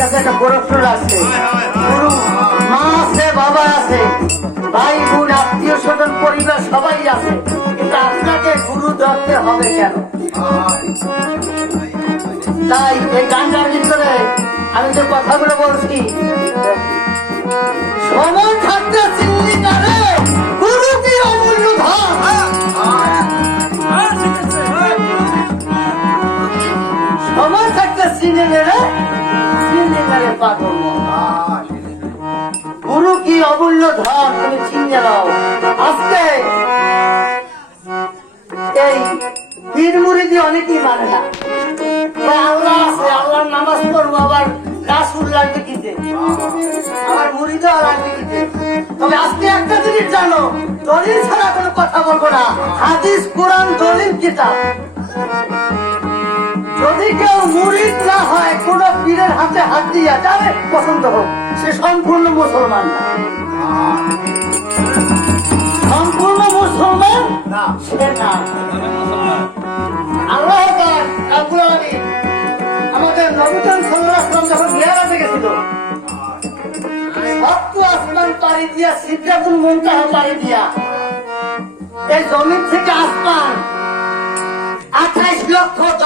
কাছে একটা প্রশ্ন আছে, গুরু মা আছে, বাবা আছে, ভাই বোন, আত্মীয় স্বজন, পরিবার সবাই আছে, কিন্তু আপনাকে গুরু ধরতে হবে কেন? তাই এই গানটার ভিতরে আমি যে কথাগুলো বলছি, সময় থাকতে চিনলি কারে গুরু কি অমূল্য ধন। সময় থাকতে চিনে নেড়ে চিনে নেড়ে পাগল মন। গুরু কি অমূল্য ধন, তুমি চিনে নাও। আজকে এই পীর মুরিদি অনেকেই মানে না, আল্লাহ আছে, আল্লাহর নামাজ পড়বো, আবার রাসূল লাগবে কিতে, আমার মুরিদও লাগবে কিতে। তবে আজকে একটা জিনিস জানো, দলিল ছাড়া কোনো কথা বলবো না। হাদিস, কোরআন, দলিল, কিতাব। যদি কেউ মুরিদ না হয়, কোন পীরের হাতে হাত দিয়া যাবে পছন্দ হোক, সে সম্পূর্ণ মুসলমান না। সম্পূর্ণ মুসলমান সে না। আল্লাহ রাব্বুল আলামিন আমাদের নবী সাল্লাল্লাহু আলাইহি ওয়াসাল্লাম যখন মিরাজে গেছিল, সপ্ত আসমান পাড়ি দিয়া, সিদরাতুল মুনতাহা পাড়ি দিয়া, এই জমিন থেকে আসমান 28 লক্ষ